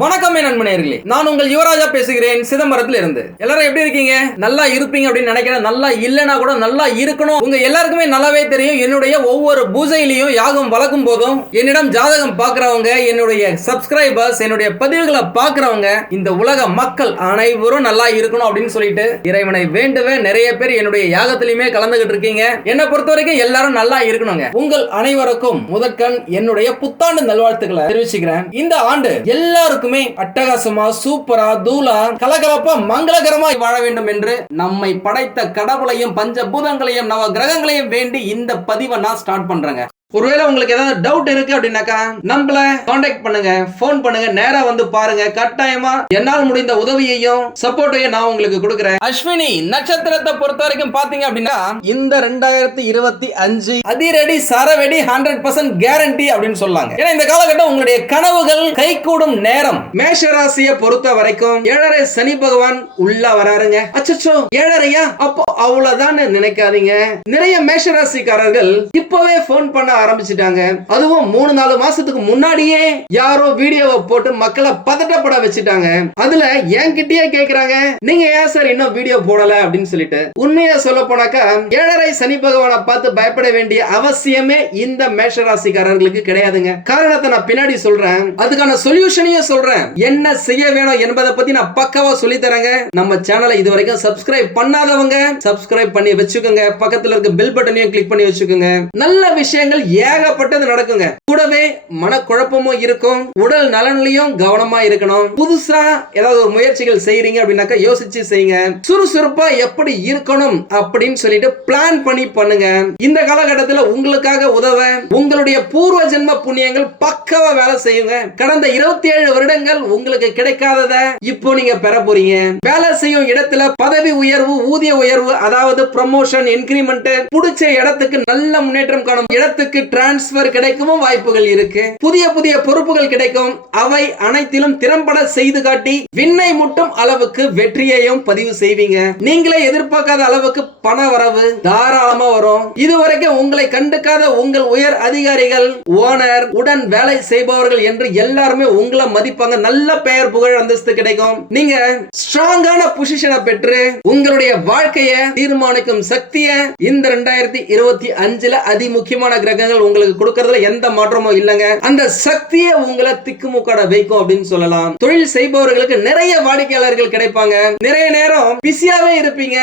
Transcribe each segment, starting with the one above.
வணக்கம் நண்பனேர்களே, நான் உங்கள் யுவராஜா பேசுகிறேன் சிதம்பரத்தில் இருந்து. எல்லாரும் எப்படி இருக்கீங்க? நல்லா இருப்பீங்க அப்படின்னு நினைக்கிறேன். நல்லா இல்லைன்னா கூட நல்லா இருக்கணும். உங்க எல்லாருக்குமே நல்லாவே தெரியும், என்னுடைய ஒவ்வொரு பூஜையிலையும் யாகம் வளர்க்கும் போதும் என்னிடம் ஜாதகம் பார்க்கிறவங்க, என்னுடைய சப்ஸ்கிரைபர்ஸ், என்னுடைய பதிவுகளை பார்க்கிறவங்க, இந்த உலக மக்கள் அனைவரும் நல்லா இருக்கணும் அப்படின்னு சொல்லிட்டு இறைவனை வேண்டுவே நிறைய பேர் என்னுடைய யாகத்திலுமே கலந்துகிட்டு இருக்கீங்க. என்னை பொறுத்த வரைக்கும் எல்லாரும் நல்லா இருக்கணுங்க. உங்கள் அனைவருக்கும் முதற்கண் என்னுடைய புத்தாண்டு நல்வாழ்த்துக்களை தெரிவிச்சுக்கிறேன். இந்த ஆண்டு எல்லாருக்குமே அட்டகாசமா, சூப்பரா, தூளா, கலகலப்பா, மங்களகரமா வாழ வேண்டும் என்று நம்மை படைத்த கடவுளையும் பஞ்சபூதங்களையும் நவ கிரகங்களையும் வேண்டி இந்த பதிவை நான் ஸ்டார்ட் பண்றேங்க. ஒருவேளை உங்களுக்கு ஏதாவது டவுட் இருக்கு அப்படின்னாக்கா நம்மள கான்டாக்ட் பண்ணுங்க, போன் பண்ணுங்க, நேரா வந்து பாருங்க. கட்டாயமா என்னால் முடிந்த உதவியையும் சப்போர்ட்டையும் நான் உங்களுக்கு கொடுக்கிறேன். அஸ்வினி நட்சத்திரத்தை பொறுத்த வரைக்கும் பாத்தீங்க அப்படின்னா இந்த 2025 அதிரடி சரவெடி 100% கேரண்டி அப்படின்னு சொல்லாங்க. ஏன்னா இந்த காலகட்டம் உங்களுடைய கனவுகள் கைகூடும் நேரம். மேஷராசியை பொறுத்த வரைக்கும் 7.5 சனி பகவான் உள்ள வராருங்க. அச்சச்சோ 7.5 அப்போ அவ்வளவுதான் நினைக்காதீங்க. நிறைய மேஷராசிக்காரர்கள் இப்பவே போன் பண்ண ஆரம்பிச்சிட்டாங்க. அதுவும் 3-4 மாசத்துக்கு முன்னாடியே யாரோ வீடியோவை போட்டு மக்களை பதட்டப்பட வச்சுட்டாங்க. அதுல என்கிட்டயே கேக்குறாங்க, நீங்க ஏன் சார் இன்னும் வீடியோ போடல அப்படின்னு சொல்லிட்டு. உண்மையா சொல்ல போனாக்கா 7.5 சனி பகவானை பார்த்து பயப்பட வேண்டிய அவசியமே இந்த மேஷராசிக்காரர்களுக்கு கிடையாதுங்க. காரணத்தை நான் பின்னாடி சொல்றேன், அதுக்கான சொல்யூஷனையும் சொல்றேன். என்ன செய்ய வேணும் என்பதை பத்தி நான் பக்காவா சொல்லி தரேங்க. நம்ம சேனலை இது வரைக்கும் சப்ஸ்கிரைப் பண்ணாதவங்க சப்ஸ்கிரைப் பண்ணி வச்சுக்கோங்க. பக்கத்துல இருக்க பெல் பட்டனையும் கிளிக் பண்ணி வச்சுக்கோங்க. நல்ல விஷயங்கள் ஏகப்பட்டது நடக்குங்க. கூடவே மனக்குழப்பமும் இருக்கும். உடல் நலன்லயும் கவனமா இருக்கணும். புதுசா ஏதாவது ஒரு முயற்சிகள் செய்யறீங்க அப்படின்னாக்கா யோசிச்சு செய்யுங்க. சுறுசுறுப்பா எப்படி இருக்கணும் அப்படின்னு சொல்லிட்டு பிளான் பண்ணி பண்ணுங்க. இந்த காலகட்டத்தில் உங்களுக்காக உதவ உங்களுடைய பூர்வ ஜென்ம புண்ணியங்கள் பக்கவா வேலை செய்யுங்க. கடந்த 27 வருடங்கள் உங்களுக்கு கிடைக்காதத இப்போ நீங்க பெற போறீங்க. வேலை செய்யும் இடத்துல பதவி உயர்வு, ஊதிய உயர்வு, அதாவது ப்ரமோஷன், இன்கிரிமெண்ட், பிடிச்ச இடத்துக்கு நல்ல முன்னேற்றம் காணும் இடத்துக்கு டிரான்ஸ்பர் கிடைக்கவும் வாய்ப்புகள் இருக்கு. புதிய புதிய பொறுப்புகள் கிடைக்கும். அவை அனைத்திலும் திறம்பட செய்து காட்டி விண்ணை முட்டும் அளவுக்கு வெற்றியையும் பதிவு செய்வீங்க. நீங்களே எதிர்பார்க்காத அளவுக்கு பண வரவு தாராளமா வரும். இதுவரைக்கும் உங்களை கண்டுக்காத உங்கள் உயர் அதிகாரிகள், ஓனர், உடன் வேலை செய்பவர்கள் என்று எல்லாருமே உங்களை மதிப்பாங்க. நல்ல பெயர், புகழ், அந்தஸ்து கிடைக்கும். நீங்க ஸ்ட்ராங்கான பொசிஷனை பெற்று உங்களுடைய வாழ்க்கையை தீர்மானிக்கும் சக்தியை இந்த 2025 அதிமுக்கியமான கிரகங்கள் உங்களுக்கு கொடுக்கறதுல எந்த மாற்றமும் இல்லங்க. அந்த சக்தியை உங்களை திக்குமுக்காட வைக்கும் அப்படின்னு சொல்லலாம். தொழில் செய்பவர்களுக்கு நிறைய வாடிக்கையாளர்கள் கிடைப்பாங்க. நிறைய நேரம் பிஸியாவே இருப்பீங்க.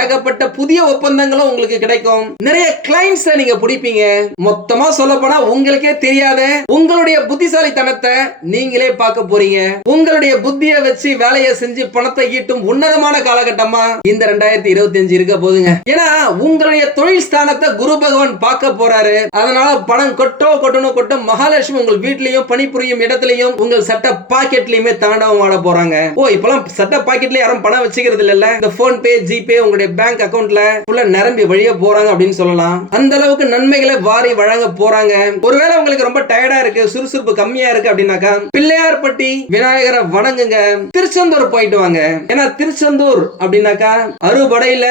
ஏகப்பட்ட புதிய ஒப்பந்தங்களும் உங்களுக்கு கிடைக்கும். நிறைய கிளைண்ட்ஸ் நீங்க பிடிப்பீங்க. மொத்தமா சொல்ல போனா உங்களுக்கே தெரியாத உங்களுடைய புத்திசாலித்தனத்தை நீங்களே பார்க்க போறீங்க. உங்களுடைய புத்தியை வச்சு வேலையை செஞ்சு பணத்தை ஈட்டும் உன்னதமான காலகட்டமா இந்த 2025 இருக்க போதுங்க. ஏன்னா உங்களுடைய தொழில் ஸ்தானத்தை குரு பகவான் பார்க்க போறாரு. அதனால பணம் கொட்டும். மகாலட்சுமி உங்கள் வீட்லயும் பணிபுரியும் இடத்திலையும் உங்கள் சட்ட பாக்கெட்லயுமே தாண்டவம் ஆட போறாங்க. இப்பெல்லாம் சட்ட பாக்கெட்ல யாரும் பணம் வச்சுக்கிறது இல்ல. இந்த போன் பே, ஜிபே, உங்களுடைய பேங்க் அக்கவுண்ட்ல ஃபுல்லா நிரம்பி வழிய போறாங்க அப்படின்னு சொல்லலாம். அந்த அளவுக்கு நன்மைகளை வாரி வழங்க போறாங்க. ஒருவேளை உங்களுக்கு ரொம்ப டயர்டா இருக்கு, சுறுசுறுப்பு கம்மியா இருக்கு அப்படின்னாக்கா பிள்ளையார்பட்டி விநாயகரை வணங்குங்க. திருச்செந்தூர் போயிட்டு வாங்க. ஏன்னா திருச்செந்தூர் அப்படின்னாக்கா அறுபடையில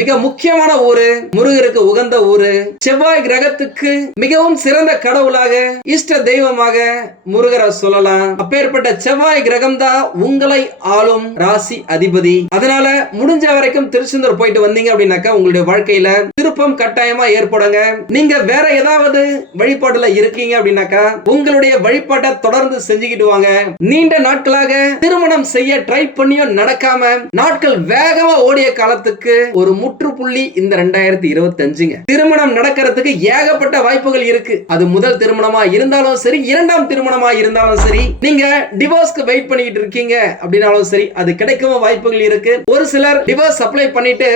மிக முக்கியமான ஊரு, முருகருக்கு உகந்த ஊரு, செவ்வாய் கிரகத்துக்கு மிகவும் சிறந்த கடவுளாக, இஷ்ட தெய்வமாக முருகரை சொல்லலாம். அப்பேற்பட்ட செவ்வாய் கிரகம் தான் உங்களை ஆளும் ராசி அதிபதி. அதனால முடிஞ்ச வரைக்கும் திருச்செந்தூர் போயிட்டு வந்தீங்க அப்படின்னாக்கா உங்களுடைய வாழ்க்கையில திருப்பம் கட்டாயமா ஏற்படுங்க. நீங்க வேற ஏதாவது வழிபாடுல இருக்கீங்க அப்படின்னாக்கா உங்களுடைய வழிபாட்டை தொடர்ந்து செஞ்சுக்கிட்டு வாங்க. நீண்ட நாட்களாக திருமணம் செய்ய ட்ரை பண்ணியும் நடக்காம நாட்கள் வேகமா ஓடிய காலத்துக்கு ஒரு முற்றுப்புள்ளி இந்த 2025. திருமணம் நடக்கிறதுக்கு ஏகப்பட்ட வாய்ப்புகள் இருக்கு. அது முதல் திருமணமா இருந்தாலும் சரி, இரண்டாம் திருமணமா இருந்தாலும் சரி, நீங்க டிவோர்ஸ்க்கு வெயிட் பண்ணிட்டு இருக்கீங்க அப்படினாலும் சரி, அது கிடைக்கவும் வாய்ப்புகள் இருக்கு. ஒரு சிலர் டிவோர்ஸ் அப்ளை பண்ணிட்டு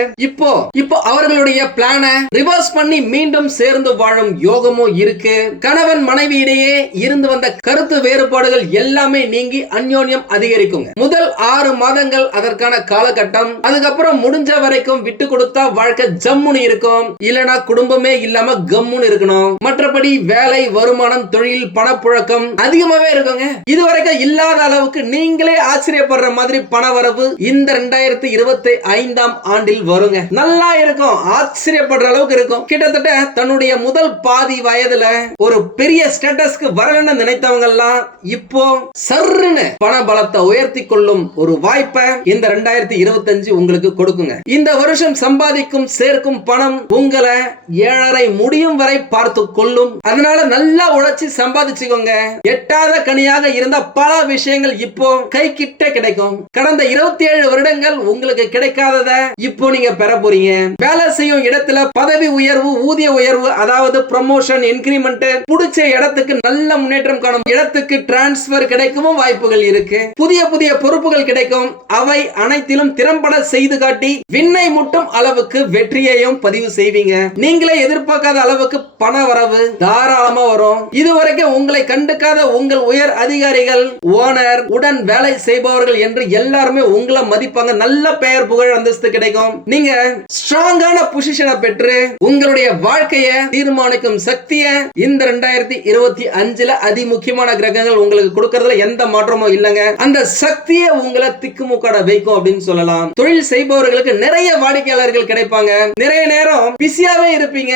இப்போ அவர்களுடைய பிளான ரிவர்ஸ் பண்ணி மீண்டும் சேர்ந்து வாழும் யோகமும் இருக்கு. கணவன் மனைவி இடையே இருந்து வந்த கருத்து வேறுபாடுகள் எல்லாமே நீங்கி அந்யோன்யம் அதிகரிக்குங்க. முதல் 6 மாதங்கள் அதற்கான காலகட்டம். அதுக்கப்புறம் முடிஞ்ச வரைக்கும் விட்டு கொடுத்தா வாழ்க்கை ஜம்முன்னு இருக்கும். இல்லனா குடும்பமே இல்லாம கம்முன்னு இருக்கணும். இருக்கணும். மற்றபடி வேலை, வருமானம், தொழில், பணப்புழக்கம் அதிகமாவே இருக்குங்க. இதுவரைக்கும் இல்லாத அளவுக்கு நீங்களே ஆச்சரியப்படுற மாதிரி பண வரவு இந்த 2025ஆம் ஆண்டில் வருங்க. நல்லா இருக்கும், ஆச்சரியப்படுற அளவுக்கு இருக்கும். கிட்டத்தட்ட தன்னுடைய முதல் பாதி வயதுல ஒரு பெரிய ஸ்டேட்டஸ்க்கு வரலன்னு நினைத்தவங்க எல்லாம் இப்போ சர்ருன்னு பண பலத்தை உயர்த்தி கொள்ளும் ஒரு வாய்ப்பை இந்த 2025 உங்களுக்கு கொடுக்குங்க. இந்த வருஷம் சம்பாதிக்கும் சேர்க்கும் பணம் உங்களை 7.5 முடியும் வரை பார்த்து கொள்ளும். அதனால நல்லா உழைச்சி சம்பாதிச்சுக்கோங்க. எட்டாத கனியாக இருந்த பல விஷயங்கள் இப்போ கை கிட்ட கிடைக்கும். கடந்த 27 வருடங்கள் உங்களுக்கு கிடைக்காதத இப்போ நீங்க பெற போறீங்க. வேலை செய்யும் இடத்துல பதவி உயர்வு, ஊதிய உயர்வு, அதாவது ப்ரமோஷன், இன்கிரிமெண்ட், புடிச்ச இடத்துக்கு நல்ல முன்னேற்றம் காணும் இடத்துக்கு டிரான்ஸ்பர் கிடைக்கவும் வாய்ப்புகள் இருக்கு. புதிய புதிய பொறுப்புகள் கிடைக்கும். அவை அனைத்திலும் திறம்பட செய்து காட்டி விண்ணை முட்டும் அளவுக்கு வெற்றியையும் பதிவு செய்வீங்க. நீங்களே எதிர்பார்க்காத அளவுக்கு பண வரவு தாராளமா வரும். இதுவரைக்கும் உங்களை கண்டுக்காத உங்கள் உயர் அதிகாரிகள், ஓனர், உடன் வேலை செய்பவர்கள் என்று எல்லாருமே உங்களை மதிப்பாங்க. நல்ல பெயர், புகழ், அந்தஸ்து கிடைக்கும். நீங்க ஸ்ட்ராங்கான பொசிஷனை பெற்று உங்களுடைய வாழ்க்கையை தீர்மானிக்கும் சக்தியை இந்த 2025ல அதி முக்கியமான கிரகங்கள் உங்களுக்கு கொடுக்கறதுல எந்த மாற்றமும் இல்லங்க. அந்த சக்தியை உங்களை திக்குமுக்காட வைக்கும் அப்படின்னு சொல்லலாம். தொழில் செய்பவர்களுக்கு நிறைய வாடிக்கையாளர்கள் கிடைப்பாங்க. நிறைய நேரம் பிஸியாவே இருப்பீங்க.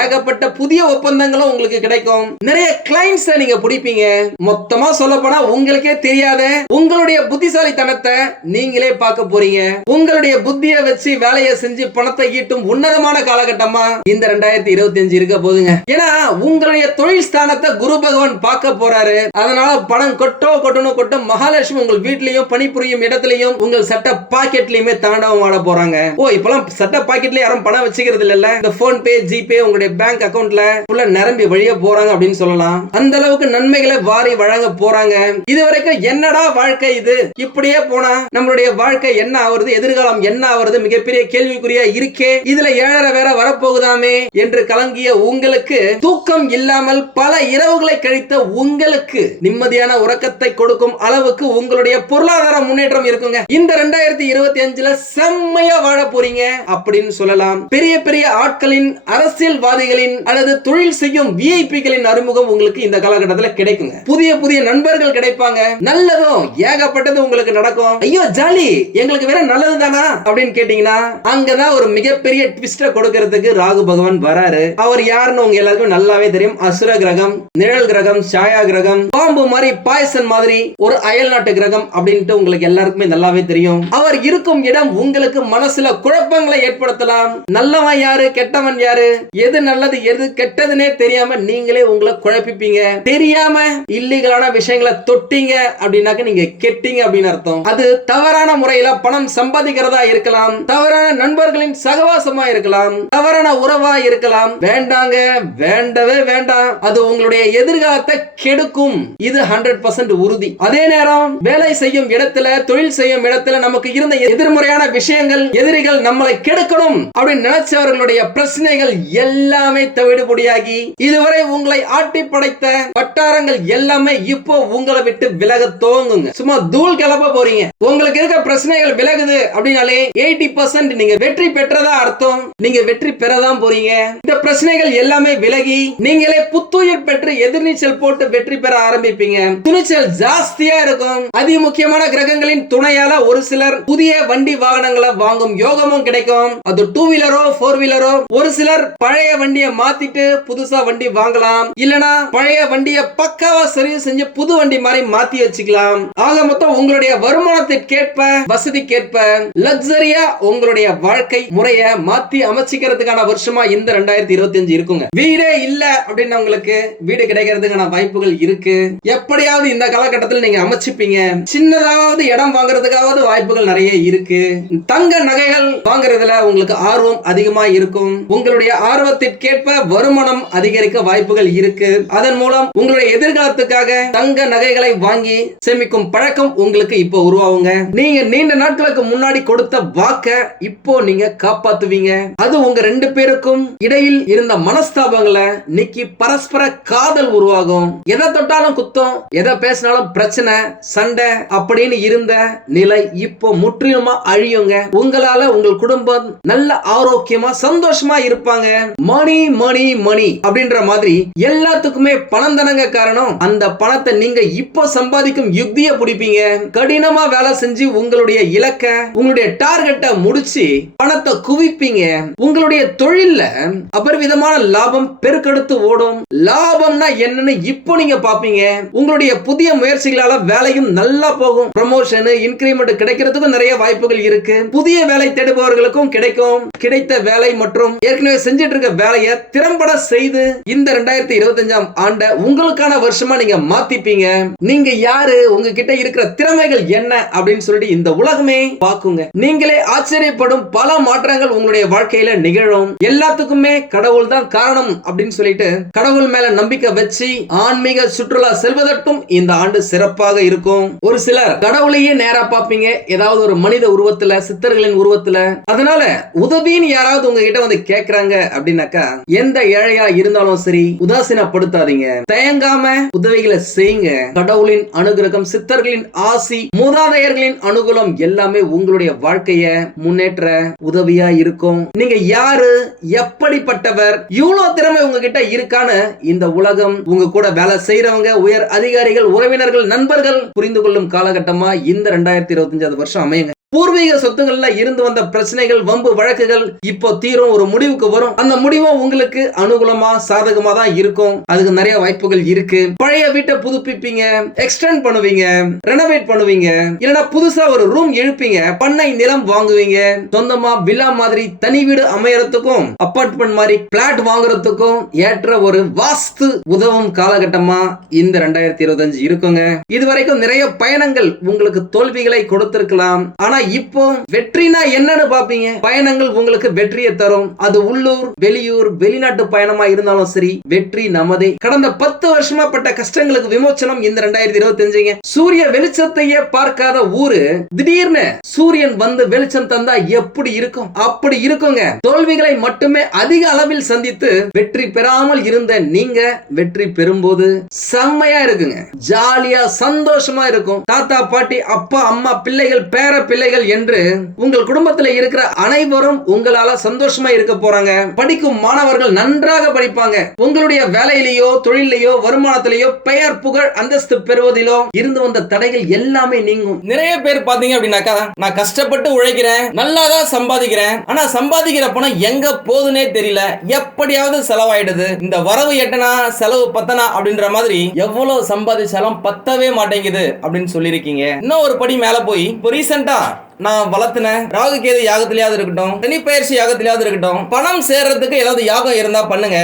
ஏகப்பட்ட புதிய ஒப்பந்தங்களும் உங்களுக்கு கிடைக்கும். நிறைய கிளைண்ட்ஸ் நீங்க பிடிப்பீங்க. மொத்தமா சொல்ல போனா உங்களுக்கே தெரியாத உங்களுடைய புத்திசாலித்தனத்தை நீங்களே பார்க்க போறீங்க. உங்களுடைய புத்தியை வச்சு வேலையை செஞ்சு பணத்தை ஈட்டும் உன்னதமான காலகட்டமா இந்த 2025 இருக்க போதுங்க. ஏன்னா உங்களுடைய தொழில் ஸ்தானத்தை குரு பகவான் பார்க்க போறாரு. அதனால பணம் கொட்டும். மகாலட்சுமி உங்கள் வீட்லயும் பணிபுரியும் இடத்திலையும் உங்கள் சட்ட பாக்கெட்லயுமே தாண்டவம் ஆட போறாங்க. இப்பெல்லாம் சட்ட பாக்கெட்ல யாரும் பணம் வச்சுக்கிறது இல்ல. இந்த போன் பே, ஜிபே, உங்களுடைய பேங்க் அக்கவுண்ட்ல ஃபுல்லா நிரம்பி வழிய போறாங்க அப்படின்னு சொல்லலாம். அந்த அளவுக்கு நன்மைகளை வாரி வழங்க போறாங்க. இதுவரைக்கும் என்னடா வாழ்க்கை இது, இப்படியே போனா நம்மளுடைய வாழ்க்கை என்ன ஆவறது, எதிர்காலம் என்ன ஆவறது, மிகப்பெரிய கேள்விக்குறியா இருக்கே. இதுல 7.5 வேற வரப்போகுதாமே என்று கலங்கிய உங்களுக்கு, தூக்கம் இல்லாமல் பல இரவுகளை கழித்த உங்களுக்கு நிம்மதியான உறக்கத்தை கொடுக்கும் அளவுக்கு உங்களுடைய பொருளாதார முன்னேற்றம் இருக்குங்க. இந்த 2025ல செம்மையா வாழ போறீங்க அப்படின்னு சொல்லலாம். பெரிய பெரிய ஆட்களின், அரசியல்வாதிகளின் அல்லது தொழில் செய்யும் விஐபிகளின் அறிமுகம் உங்களுக்கு இந்த காலகட்டத்தில் கிடைக்குங்க. புதிய புதிய நண்பர்கள் கிடைப்பாங்க. நல்லதும் ஏகப்பட்டது உங்களுக்கு நடக்கும். ஐயோ ஜாலி, எங்களுக்கு வேற நல்லது தானா அப்படின்னு கேட்டீங்கன்னா அங்கதான் ஒரு மிகப்பெரிய ட்விஸ்ட கொடுக்கிறதுக்கு ராகு பகவான் வராரு. அவர் யாருன்னு உங்க எல்லாருக்கும் நல்லாவே தெரியும். அசுர கிரகம், நிழல் கிரகம், சாயா கிரகம், பாம்பு மாதிரி, பாய்சன் மாதிரி ஒரு அயல் நாட்டு கிரகம் அப்படின்ட்டு உங்களுக்கு எல்லாருக்குமே நல்லாவே தெரியும். அவர் இருக்கும் இடம் உங்களுக்கு மனசுல குழப்பங்களை ஏற்படுத்தலாம். நல்லவன் யாரு, கெட்டவன் யாரு, எது நல்லது எது கெட்டதுன்னே தெரியாம நீங்களே உங்களை குழப்பிப்பீங்க. தெரியாம இல்லீகலான விஷயங்களை தொட்டீங்க அப்படின்னாக்க நீங்க கெட்டீங்க அப்படின்னு அர்த்தம். அது தவறான முறையில பணம் சம்பாதிக்கிறதா இருக்கலாம், தவறான நண்பர்களின் சகவாசமா இருக்கலாம், தவறான உறவா இருக்கலாம். வேண்டாங்க, வேண்டவே வேண்டாம். அது உங்களுடைய எதிர்காலத்தை கெடுக்கும். இது 100% உறுதி. அதே நேரம் வேலை செய்யும் இடத்துல, தொழில் செய்யும் இடத்துல நமக்கு இருந்த எதிர்மறையான விஷயங்கள், எதிரிகள் நம்மளை கெடுக்கணும் அப்படின்னு நினைச்சவர்களுடைய பிரச்சனைகள் எல்லாமே தவிடுபொடியாகி இதுவரை உங்களை ஆட்டி படைத்த வட்டாரங்கள் எல்லாமே இப்போ உங்களை விட்டு விலக துவங்குங்க. சும்மா தூள் கிளப்ப போறீங்க. உங்களுக்கு இருக்க பிரச்சனைகள் விலகுது அப்படின்னாலே 80% நீங்க வெற்றி பெற்றதா அர்த்தம். நீங்க வெற்றி பெறதான் போறீங்க. இந்த பிரச்சனைகள் எல்லாமே விலகி நீங்களே புத்துயிர் பெற்று எதிர்நீச்சல் போட்டு வெற்றி பெற ஆரம்பிப்பீங்க. துணிச்சல் ஜாஸ்தியா இருக்கும். அதி முக்கியமான கிரகங்களின் துணையால ஒரு சிலர் புதிய வண்டி வாகனங்களை வாங்கும் யோகமும் கிடைக்கும். அது 2 வீலரோ 4 வீலரோ. ஒரு சிலர் பழைய வண்டியை மாத்திட்டு புதுசா வண்டி வாங்கலாம். இல்லனா பழைய வண்டியை பக்காவா சர்வீஸ் செஞ்சு புது வண்டி மாதிரி மாத்தி வச்சுக்கலாம். ஆக மொத்தம் உங்களுடைய வருமானத்திற்கேற்ப, வசதிக்கேற்ப லக்ஸரியா உங்களுடைய வாழ்க்கை முறைய மாத்தி அமைச்சிக்கிறதுக்கான வருஷமா இந்த 2025 இருக்குங்க. வீடே இல்ல அப்படின்னு உங்களுக்கு வீடு கிடைக்கிறதுக்கான வாய்ப்புகள் இருக்கு. எப்படியாவது இந்த காலகட்டத்தில் நீங்க அமைச்சுப்பீங்க. சின்னதாவது இடம் வாங்குறதுக்காவது வாய்ப்புகள் நிறைய இருக்கு. தங்க நகைகள் வாங்குறதுல உங்களுக்கு ஆர்வம் அதிகமா இருக்கும். உங்களுடைய ஆர்வத்திற்கேற்ப வருமானம் அதிகரிக்க வாய்ப்புகள் இருக்கு. அதன் மூலம் உங்களுடைய எதிர்காலத்துக்காக தங்க நகைகளை வாங்கி சேமிக்கும் பழக்கம் உங்களுக்கு இப்போ உருவாகுங்க. நீங்க நீண்ட நாட்களுக்கு முன்னாடி கொடுத்த வாக்க இப்போ நீங்க காப்பாத்துவீங்க. அது உங்க 2 பேருக்கும் இடையில் இருந்த மனஸ்தாபங்களை நீக்கி பரஸ்பர காதல் உருவாகும். எதை தொட்டாலும் குத்தம், எதை பேசினாலும் பிரச்சனை, சண்டை அப்படின்னு இருந்த நிலை இப்போ முற்றிலுமா அழியுங்க. உங்களால உங்கள் குடும்பம் நல்ல ஆரோக்கியமா சந்தோஷமா இருப்பாங்க. மணி மணி மணி அப்படின்ற மாதிரி எல்லாத்துக்குமே பணம் தானங்க காரணம். அந்த பணத்தை நீங்க இப்போ சம்பாதிக்கும் யுக்தியை பிடிப்பீங்க, கடினமா வேலை செஞ்சு உங்களுடைய இலக்க உங்களுடைய டார்கெட்டை முடிச்சு பணத்தை குவிப்பீங்க. உங்களுடைய தொழில்ல அபரிவிதமான லாபம் பெருக்கெடுத்து ஓடும். லாபம்னா என்னன்னு இப்போ நீங்க பாப்பீங்க. உங்களுடைய புதிய முயற்சிகளால வேலையும் நல்லா போகும். ப்ரமோஷன், இன்கிரிமெண்ட் கிடைக்கிறதுக்கும் நிறைய வாய்ப்புகள் இருக்கு. புதிய வேலை தேடுபவர்களுக்கும் கிடைக்கும். கிடைத்த வேலை மற்றும் ஏற்கனவே செஞ்சிட்டு இருக்க வேலையை திறம்பட செய்து இந்த 2025ஆம் ஆண்ட உங்களுக்கான வருஷமா நீங்க மாத்திப்பீங்க. நீங்க யாரு, உங்ககிட்ட இருக்கிற திறமைகள் என்ன அப்படின்னு சொல்லிட்டு இந்த உலகமே பாக்குங்க. நீங்களே ஆச்சரியப்படும் பல மாற்றங்கள் உங்களுடைய வாழ்க்கையில நிகழும். எல்லாத்துக்குமே கடவுள் தான் காரணம் அப்படின்னு சொல்லிட்டு கடவுள் மேல நம்பிக்கை வச்சு ஆன்மீக சுற்றுலா செல்வதற்கும் இந்த ஆண்டு சிறப்பாக இருக்கும். ஒரு சிலர் கடவுளையே நேரா பாப்பீங்க, ஏதாவது ஒரு மனித உருவத்துல, சித்தர்களின் உருவத்துல. அதனால உதவின்னு யாராவது உங்ககிட்ட வந்து கேக்குறாங்க அப்படின்னாக்கா எந்த ஏழையா இருந்தாலும் சரி உதாசீனப்படுத்தாதீங்க. தயங்காம உதவிகளை செய்யுங்க. கடவுளின் அனுகிரகம், சித்தர்களின் ஆசி, மூதாதையர்களின் அனுகூலம் எல்லாமே உங்களுடைய வாழ்க்கைய முன்னேற்ற உதவியா இருக்கும். நீங்க யாரு, எப்படிப்பட்டவர், இவ்வளவு திறமை உங்ககிட்ட இருக்கான்னு இந்த உலகம், உங்க கூட வேலை செய்யறவங்க, உயர் அதிகாரிகள், உறவினர்கள், நண்பர்கள் புரிந்து கொள்ளும் காலகட்டமா இந்த 2025 வருஷம் அமையுங்க. பூர்வீக சொத்துக்கள்ல இருந்து வந்த பிரச்சனைகள், வம்பு வழக்குகள் இப்போ தீரும், ஒரு முடிவுக்கு வரும். அந்த முடிவும் உங்களுக்கு அனுகூலமா சாதகமா தான் இருக்கும். அதுக்கு நிறைய வாய்ப்புகள் இருக்கு. பழைய வீட்டை புதுப்பிப்பீங்க, எக்ஸ்டெண்ட் பண்ணுவீங்க, ரெனோவேட் பண்ணுவீங்க, இல்லனா புதுசா ஒரு ரூம் எழுப்பீங்க, பண்ணை நிலம் வாங்குவீங்க, சொந்தமா வில்லா மாதிரி தனி வீடு அமையறதுக்கும் அபார்ட்மெண்ட் மாதிரி பிளாட் வாங்குறதுக்கும் ஏற்ற ஒரு வாஸ்து உதவும் காலகட்டமா இந்த 2025 இருக்குங்க. இதுவரைக்கும் நிறைய பயணங்கள் உங்களுக்கு தோல்விகளை கொடுத்திருக்கலாம். ஆனா இப்போ வெற்றினா என்னன்னு பாப்பீங்க. பயணங்கள் உங்களுக்கு வெற்றியை தரும். அது உள்ளூர், வெளியூர், வெளிநாட்டு பயணமா இருந்தாலும் சரி வெற்றி நமதே. கடந்த 10 வருஷமா பட்ட கஷ்டங்களுக்கு விமோச்சனம் இந்த 2025. சூரிய வெளிச்சத்தையே பார்க்காத ஊரு திடீர்னு சூரியன் வந்து வெளிச்சம் தந்தா எப்படி இருக்கும்? அப்படி இருக்குங்க. தோல்விகளை மட்டுமே அதிக அளவில் சந்தித்து வெற்றி பெறாமல் இருந்த நீங்க வெற்றி பெறும்போது செம்மையா இருக்குங்க. ஜாலியா சந்தோஷமா இருக்கும். தாத்தா, பாட்டி, அப்பா, அம்மா, பிள்ளைகள், பேர பிள்ளைகள் என்று உங்கள் குடும்பத்தில் இருக்கிற அனைவரும் உங்களால சந்தோஷமா இருக்க போறாங்க. படிக்கும் மாணவர்கள் நன்றாக படிப்பாங்க. உங்களுடைய வேலையிலேயோ, தொழிலையோ, வருமானத்திலேயோ, பெயர், புகழ், அந்தஸ்து பெறுவதிலோ இருந்து வந்த தடைகள் எல்லாமே நீங்கும். நிறைய பேர் பாத்தீங்க அப்படின்னாக்கா, நான் கஷ்டப்பட்டு உழைக்கிறேன், நல்லா தான் சம்பாதிக்கிறேன், ஆனா சம்பாதிக்கிற பணம் எங்க போகுதுன்னே தெரியல, எப்படியாவது செலவாயிடுது, இந்த வரவு எட்டனா செலவு பத்தனா அப்படின்ற மாதிரி எவ்வளவு சம்பாதிச்சாலும் பத்தவே மாட்டேங்குது அப்படின்னு சொல்லியிருக்கீங்க. இன்னும் ஒரு படி மேல போய் இப்போ ரீசெண்டா நான் வளர்த்தின ராகு கேது யாகத்திலேயாவது இருக்கட்டும், சனி பயிற்சி யாகத்திலேயாவது இருக்கட்டும், பணம் சேர்றதுக்கு ஏதாவது யாகம் இருந்தா பண்ணுங்க,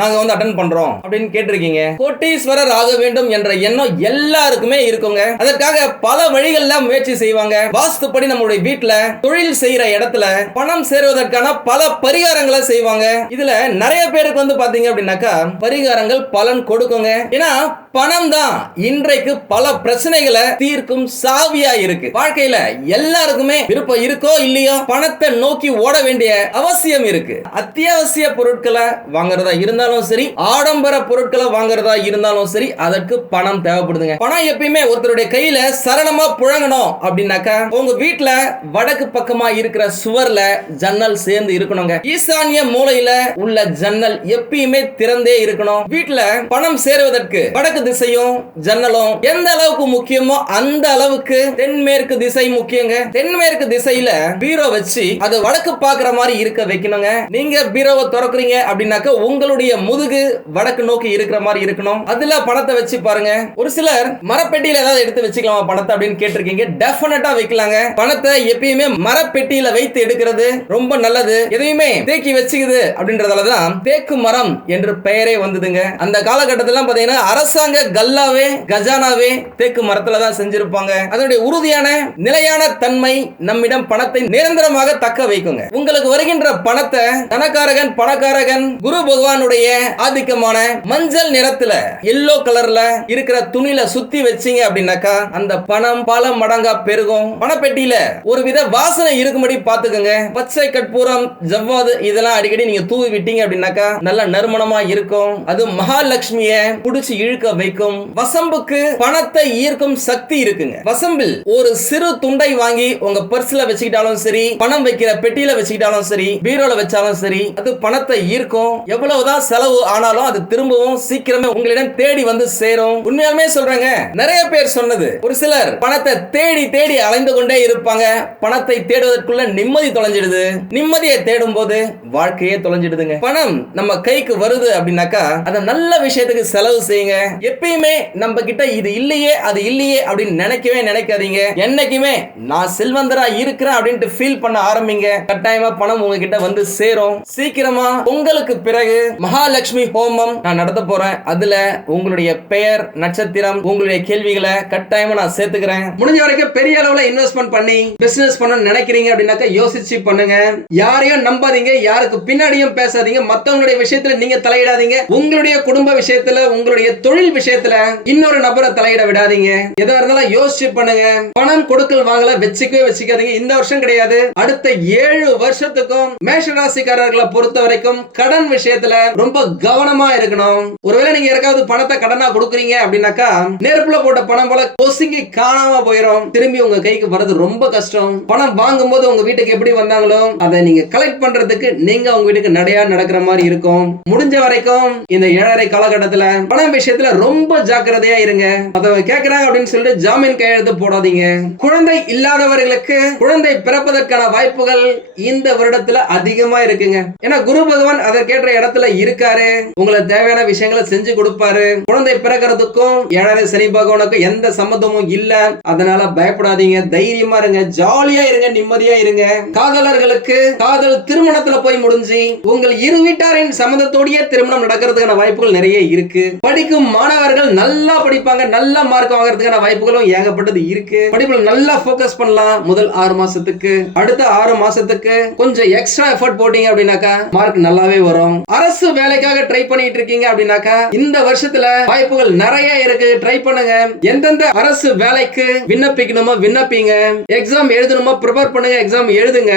நாங்க வந்து அட்டெண்ட் பண்றோம் அப்படின்னு கேட்டிருக்கீங்க. கோட்டீஸ்வரர் ஆக வேண்டும் என்ற எண்ணம் எல்லாருக்குமே இருக்குங்க. அதற்காக பல வழிகள்ல முயற்சி செய்வாங்க. வாஸ்துப்படி நம்மளுடைய வீட்டுல, தொழில் செய்யற இடத்துல பணம் சேருவதற்கான பல பரிகாரங்களை செய்வாங்க. இதுல நிறைய பேருக்கு வந்து பாத்தீங்க அப்படின்னாக்கா பரிகாரங்கள் பலன் கொடுக்குங்க. ஏன்னா பணம் தான் இன்றைக்கு பல பிரச்சனைகளை தீர்க்கும் சாவியா இருக்கு. வாழ்க்கையில எல்லாருக்குமே விருப்பம் இருக்கோ இல்லையோ பணத்தை நோக்கி ஓட வேண்டிய அவசியம் இருக்கு. அத்தியாவசிய பொருட்களை வாங்குறதா இருந்தாலும் சரி, ஆடம்பர பொருட்களை வாங்குறதா இருந்தாலும் சரி, அதற்கு பணம் தேவைப்படுதுங்க. பணம் எப்பயுமே ஒருத்தருடைய கையில சரளமா புழங்கணும் அப்படின்னாக்கா உங்க வீட்டுல வடக்கு பக்கமா இருக்கிற சுவர்ல ஜன்னல் சேர்ந்து இருக்கணுங்க. ஈசானிய மூலையில உள்ள ஜன்னல் எப்பயுமே திறந்தே இருக்கணும். வீட்டுல பணம் சேருவதற்கு வடக்கு திசையும் ஜன்னலும் எந்த அளவுக்கு முக்கியமோ அந்த அளவுக்கு தென்மேற்கு திசை முக்கியங்க. தென்மேற்கு திசையில பீரோ வச்சு அது வடக்கு பாக்குற மாதிரி இருக்க வைக்கணுங்க. நீங்க பீரோவை திறக்கிறீங்க அப்படின்னாக்க உங்களுடைய முதுகு வடக்கு நோக்கி இருக்கிற மாதிரி இருக்கணும். அதுல பணத்தை வச்சு பாருங்க. ஒரு சிலர் மரப்பெட்டியில ஏதாவது எடுத்து வச்சுக்கலாமா பணத்தை அப்படின்னு கேட்டிருக்கீங்க. டெஃபினட்டா வைக்கலாங்க. பணத்தை எப்பயுமே மரப்பெட்டியில வைத்து எடுக்கிறது ரொம்ப நல்லது. எதையுமே தேக்கி வச்சுக்குது அப்படின்றதாலதான் தேக்கு மரம் என்று பெயரே வந்ததுங்க. அந்த காலகட்டத்துல பாத்தீங்கன்னா அரசாங்க கல்லாவே, கஜானாவே தேக்கு மரத்துல தான் செஞ்சிருப்பாங்க. அதனுடைய உறுதியான நிலையான தன்மை நம்மிடம் பணத்தை நிரந்தரமாக தக்க வைக்குங்க. உங்களுக்கு வருகின்ற பணத்தை தனக்காரகன், பணக்காரகன், குரு பகவானுடைய ஆதிக்கமான மஞ்சள் நிறத்துல, எல்லோ கலர்ல இருக்கிற துணியில சுத்தி வச்சீங்க அப்படின்னாக்கா அந்த பணம் பல மடங்கா பெருகும். பணப்பெட்டியில ஒரு வித வாசனை இருக்கும்படி பாத்துக்கோங்க. பச்சை கற்பூரம், ஜவ்வாது இதெல்லாம் அடிக்கடி நீங்க தூவி விட்டீங்க அப்படின்னாக்கா நல்ல நறுமணமா இருக்கும். அது மகாலட்சுமிய புடிச்சு இழுக்க வைக்கும். வசம்புக்கு பணத்தை ஈர்க்கும் சக்தி இருக்குங்க. வசம்பில் ஒரு சிறு துண்டை வாங்கி உங்க பர்ஸ்ல வச்சுக்கிட்டாலும் சரி, பணம் வைக்கிற பெட்டியில வச்சுக்கிட்டாலும் சரி, பீரோல வச்சாலும் சரி, அது பணத்தை ஈர்க்கும். எவ்வளவுதான் செலவு ஆனாலும் அது திரும்பவும் சீக்கிரமே உங்களிடம் தேடி வந்து சேரும். உண்மையாலுமே சொல்றேங்க, நிறைய பேர் சொன்னது. ஒரு சிலர் பணத்தை தேடி தேடி அலைந்து கொண்டே இருப்பாங்க. பணத்தை தேடுவதற்குள்ள நிம்மதி தொலைஞ்சிடுது. நிம்மதியை தேடும் போது வாழ்க்கையே தொலைஞ்சிடுதுங்க. பணம் நம்ம கைக்கு வருது அப்படின்னாக்கா அதை நல்ல விஷயத்துக்கு செலவு செய்யுங்க. எப்பயுமே நம்ம கிட்ட இது இல்லையே அது இல்லையே அப்படின்னு நினைக்கவே நினைக்காதீங்க. என்னைக்குமே நான் செல்வந்தரா இருக்கிறேன் அப்படின்ட்டு ஃபீல் பண்ண ஆரம்பிங்க. கட்டாயமா பணம் உங்ககிட்ட வந்து சேரும். சீக்கிரமா உங்களுக்கு பிறகு மகாலட்சுமி ஹோமம் நான் நடத்த போறேன். அதுல உங்களுடைய பெயர், நட்சத்திரம், உங்களுடைய கேள்விகளை கட்டாயமா நான் சேர்த்துக்கிறேன். முடிஞ்ச வரைக்கும் பெரிய அளவுல இன்வெஸ்ட்மெண்ட் பண்ணி பிசினஸ் பண்ண நினைக்கிறீங்க அப்படின்னாக்கா யோசிச்சு பண்ணுங்க. யாரையும் நம்பாதீங்க, யாருக்கு பின்னாடியும் பேசாதீங்க, மத்தவங்களுடைய விஷயத்துல நீங்க தலையிடாதீங்க. உங்களுடைய குடும்ப விஷயத்துல, உங்களுடைய தொழில் விஷயத்துல இன்னொரு நபரை தலையிட விடாதீங்க. எதா இருந்தாலும் யோசிச்சு பண்ணுங்க. பணம் கொடுக்கல் வாங்கல வச்சுக்கவே வச்சுக்காதீங்க. இந்த வருஷம் கிடையாது, அடுத்த 7 வருஷத்துக்கும் மேஷராசிக்காரர்களை பொறுத்த வரைக்கும் கடன் விஷயத்துல ரொம்ப கவனமா இருக்கணும். ஒருவேளை நீங்க யாருக்காவது பணத்தை கடனா கொடுக்குறீங்க அப்படின்னாக்கா நெருப்புல போட்ட பணம் போல பொசுங்கி காணாம போயிடும். திரும்பி உங்க கைக்கு வரது ரொம்ப கஷ்டம். பணம் வாங்கும் போது உங்க வீட்டுக்கு எப்படி வந்தாங்களோ அதை நீங்க கலெக்ட் பண்றதுக்கு நீங்க உங்க வீட்டுக்கு நடையா நடக்கிற மாதிரி இருக்கும். முடிஞ்ச வரைக்கும் இந்த 7.5 காலகட்டத்துல பணம் விஷயத்துல ரொம்ப ஜாக்கிரதையா இருங்க. அதை கேட்கறாங்க அப்படின்னு சொல்லிட்டு ஜாமீன் கையெழுத்து போடாதீங்க. குழந்தை இல்லாதவர்களுக்கு குழந்தை பிறப்பதற்கான வாய்ப்புகள் இந்த வருடத்துல அதிகமா இருக்குங்க. ஏன்னா குரு பகவான் அதற்கேற்ற இடத்துல இருக்காரு. உங்களுக்கு தேவையான விஷயங்களை செஞ்சு கொடுப்பாரு. குழந்தை பிறக்கிறதுக்கும் 7.5 சனி பகவானுக்கும் எந்த சம்பந்தமும் இல்ல. அதனால பயப்படாதீங்க, தைரியமா இருங்க, ஜாலியா இருங்க, நிம்மதியா இருங்க. காதலர்களுக்கு காதல் திருமணத்துல போய் முடிஞ்சு உங்கள் இரு வீட்டாரின் சம்மதத்தோடயே திருமணம் நடக்கிறதுக்கான வாய்ப்புகள் நிறைய இருக்கு. படிக்கும் மாணவர்கள் நல்லா படிப்பாங்க, நல்ல மார்க் வாங்குறதுக்கான வாய்ப்புகளும் ஏகப்பட்டது இருக்கு. படிப்புல நல்லா போக்கஸ் பண்ணலாம். முதல் 6 மாசத்துக்கு, அடுத்த 6 மாசத்துக்கு கொஞ்சம் எக்ஸ்ட்ரா எஃபர்ட் போட்டீங்க அப்படின்னாக்கா மார்க் நல்லாவே வரும். அரசு வேலைக்காக ட்ரை பண்ணிட்டு இருக்கீங்க அப்படின்னாக்கா இந்த வருஷத்துல வாய்ப்புகள் நிறைய இருக்கு. ட்ரை பண்ணுங்க. எந்தெந்த அரசு வேலைக்கு விண்ணப்பிக்கணுமோ விண்ணப்பிங்க. எக்ஸாம் எழுதணுமா ப்ரிப்பேர் பண்ணுங்க, எக்ஸாம் எழுதுங்க.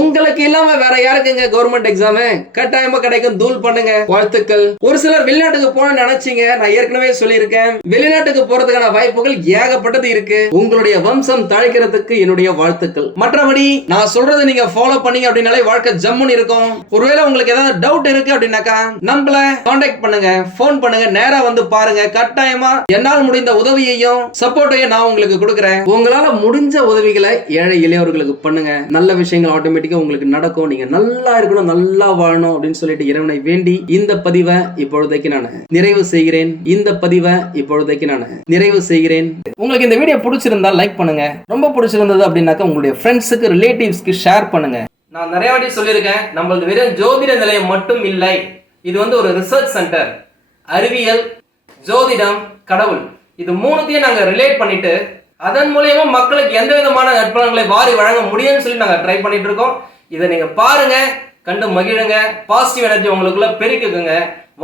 உங்களுக்கு இல்லாம வேற யாருக்குங்க கவர்மெண்ட் எக்ஸாம்? கட்டாயமா கிடைக்கும். தூள் பண்ணுங்க. வாழ்த்துக்கள். ஒரு சிலர் வெளிநாட்டுக்கு போன நினைச்சீங்க, நான் ஏற்கனவே சொல்லியிருக்கேன். வெளிநாட்டுக்கு போறதுக்கான வாய்ப்புகள் ஏகப்பட்டது இருக்கு. உங்களுடைய வம்சம் தழைக்கிறதுக்கு என்னுடைய வாழ்த்துக்கள். மற்றபடி நான் சொல்றது நீங்க ஃபாலோ பண்ணீங்க அப்படின்னாலே வாழ்க்கை ஜம்முன்னு இருக்கும். ஒருவேளை உங்களுக்கு ஏதாவது டவுட் இருக்கு அப்படின்னாக்கா நம்மள கான்டாக்ட் பண்ணுங்க, போன் பண்ணுங்க, நேரா வந்து பாருங்க. கட்டாயமா என்னால் முடிந்த உதவியையும் சப்போர்ட்டையும் நான் உங்களுக்கு கொடுக்கிறேன். உங்களால முடிஞ்ச உதவிகளை ஏழை எளியவர்களுக்கு பண்ணுங்க. நல்ல விஷயங்கள் ஆட்டோமேட்டிக்கா உங்களுக்கு நடக்கும். நீங்க நல்லா இருக்கணும், நல்லா வாழணும் அப்படின்னு சொல்லிட்டு இறைவனை வேண்டி இந்த பதிவை இப்பொழுதைக்கு நான் நிறைவு செய்கிறேன். உங்களுக்கு இந்த வீடியோ பிடிச்சிருந்தா லைக் பண்ணுங்க. ரொம்ப பிடிச்சிருந்தது அப்படின்னாக்கா உங்களுடைய ஃப்ரெண்ட்ஸுக்கு, ரிலேட்டிவ்ஸ்க்கு ஷேர் பண்ணுங்க. நான் நிறைய வாட்டி சொல்லியிருக்கேன், நம்மளது வெறும் ஜோதிட நிலையம் மட்டும் இல்லை, இது வந்து ஒரு ரிசர்ச் சென்டர். அறிவியல், ஜோதிடம், கடவுள், இது மூணுத்தையும் நாங்க ரிலேட் பண்ணிட்டு அதன் மூலியமா மக்களுக்கு எந்த விதமான நற்பலன்களை வாரி வழங்க முடியும்னு சொல்லி நாங்க ட்ரை பண்ணிட்டு இருக்கோம். இதை நீங்க பாருங்க, கண்டு மகிழுங்க, பாசிட்டிவ் எனர்ஜி உங்களுக்குள்ள பெருக்குங்க,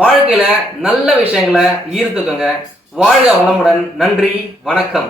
வாழ்க்கையில நல்ல விஷயங்களை ஈர்த்துக்குங்க. வாழ்க வளமுடன். நன்றி, வணக்கம்.